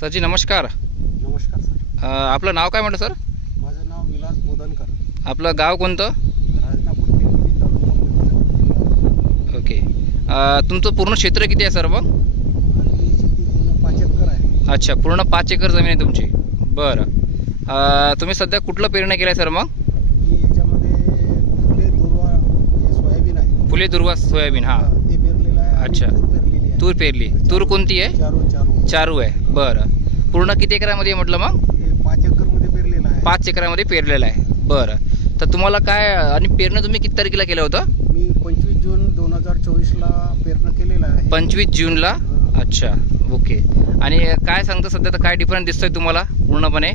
सरजी नमस्कार. नमस्कार सर. आपलं नाव काय म्हणतं सर? माझं नाव विलास बोधनकर. आपलं गाव कोणतं? राजनापूर केळवली तालुका मुलुंड. ओके. तुमचं पूर्ण क्षेत्र किती आहे सर मग? माझी शेती पूर्ण 5 एकर आहे. अच्छा, पूर्ण 5 एकर जमीन आहे तुमची. बरं. तुम्ही सध्या कुठलं पेरणी केलं आहे सर मग? मी याच्यामध्ये फुले दुर्वा हे सोयाबीन आहे. फुले दुर्वा सोयाबीन. हां, ते पेरलेलं आहे. अच्छा. तूर पेरलेली आहे. तूर पेरली. तूर कोणती आहे? चारू. चारू आहे. बरं. पूर्ण किती एकरामध्ये आहे म्हटलं मग? हे 5 एकरमध्ये पेरलेलं आहे. 5 एकरामध्ये पेरलेलं आहे. बरं. तर तुम्हाला काय आणि पेरणं तुम्ही किती तारखेला केलं होतं? मी 25 जून 2024 ला पेरणं केलेलं आहे. 25 जूनला. अच्छा, ओके. आणि काय सांगतं सध्या तर काय डिफरन्स दिसतोय तुम्हाला पूर्णपणे?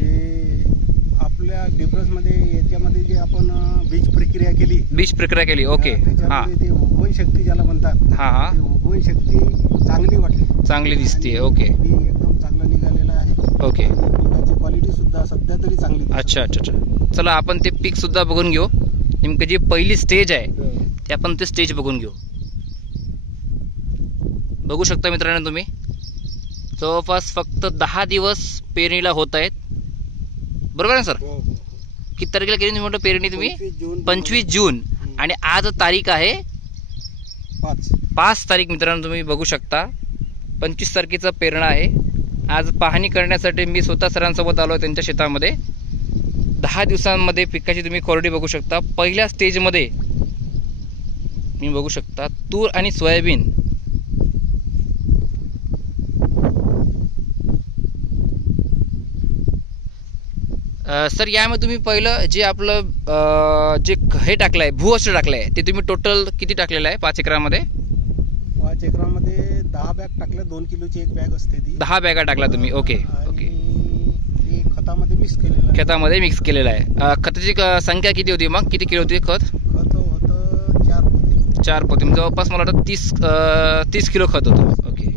आपल्या डिफरन्समध्ये याच्यामध्ये जे आपण बीज प्रक्रिया केली. बीज प्रक्रिया केली. ओके. हां, त्याच्यामध्ये ते उगवण शक्ती ज्याला म्हणतात. हां हां, ते उगवण शक्ती चांगली वाटली. चांगली दिसते. ओके बी एकदम चांगलं निघालेलं आहे. ओके. पिकाची क्वालिटी सुद्धा सध्या तरी चांगली दिसते. अच्छा. चला आपण ते पीक सुद्धा बघून घेऊ. नेमकं जी पहिली स्टेज आहे ते आपण ते स्टेज बघून घेऊ. बघू शकता मित्रांनो तुम्ही, जवळपास फक्त 10 दिवस पेरणीला होत आहेत. बरोबर आहे सर? किती तारखेला केली तुम्ही म्हटलं पेरणी तुम्ही? 25 जून. आणि आज तारीख आहे 5 तारीख. मित्रांनो तुम्ही बघू शकता 25 तारखेचा पेरणा आहे. आज पाहणी करण्यासाठी मी स्वतः सरांसोबत आलो त्यांच्या शेतामध्ये. 10 दिवसांमध्ये पिकाची तुम्ही क्वालिटी बघू शकता. पहिल्या स्टेजमध्ये मी बघू शकता तूर आणि सोयाबीन. सर यामध्ये तुम्ही पहिलं जे आपलं जे हे टाकलं आहे, भूअस्त्र टाकलं आहे, ते तुम्ही टोटल किती टाकलेलं आहे 5 एकरामध्ये? 5 एकरामध्ये 10 बॅग टाकल्या. 2 किलोची एक बॅग असते ती. 10 बॅगा टाकला तुम्ही. ओके. ते खतामध्ये मिक्स केलेलं आहे. खतामध्ये मिक्स केलेलं आहे. खताची संख्या किती होती मग? किती किलो होती खत? खत होतं 4 पोते. 4 पोते. म्हणजे जवळपास मला वाटतं 30 किलो खत होतं. ओके.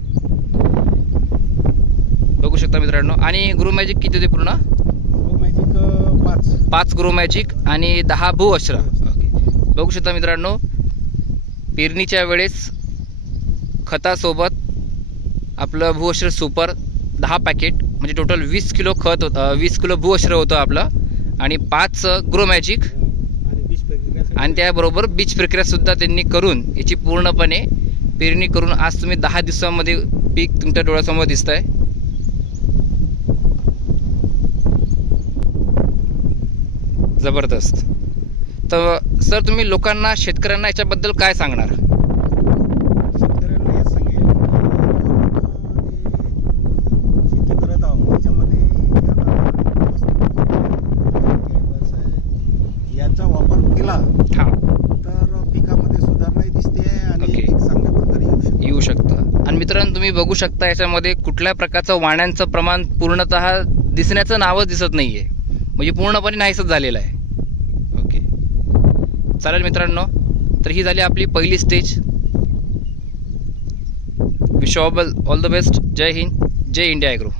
बघू शकता मित्रांनो. आणि ग्रो मॅजिक किती होते पूर्ण? 5 ग्रो मॅजिक आणि 10 भूअस्त्र. ओके. बघू शकता मित्रांनो, पेरणीच्या वेळेस खतासोबत आपलं भूअस्त्र सुपर 10 पॅकेट म्हणजे टोटल 20 किलो खत होतं. 20 किलो भूअस्त्र होतं आपलं आणि 5 ग्रो मॅजिक आणि त्याबरोबर बीज प्रक्रियासुद्धा त्यांनी करून याची पूर्णपणे पेरणी करून आज तुम्ही 10 दिवसांमध्ये पीक तुमच्या डोळ्यासमोर दिसत आहे. जबरदस्त. तर सर तुम्ही लोकांना, शेतकऱ्यांना याच्याबद्दल काय सांगणार? शेतकऱ्यांना हेच सांगेल, शेती करत आहोत त्याच्यामध्ये याचा वापर केला हां, तर पिकामध्ये सुधारणाही दिसते आणि ओके. पीक चांगल्या प्रकारे येऊ शकतं. आणि मित्रांनो तुम्ही बघू शकता याच्यामध्ये कुठल्या प्रकारचं वाण्यांचं प्रमाण पूर्णतः दिसण्याचं नावच दिसत नाहीये. म्हणजे पूर्णपणे नाहीसच झालेलं आहे. ओके, चालेल मित्रांनो. तर ही झाली आपली पहिली stage. Wish all the best. जय हिंद, जय इंडिया ॲग्रो.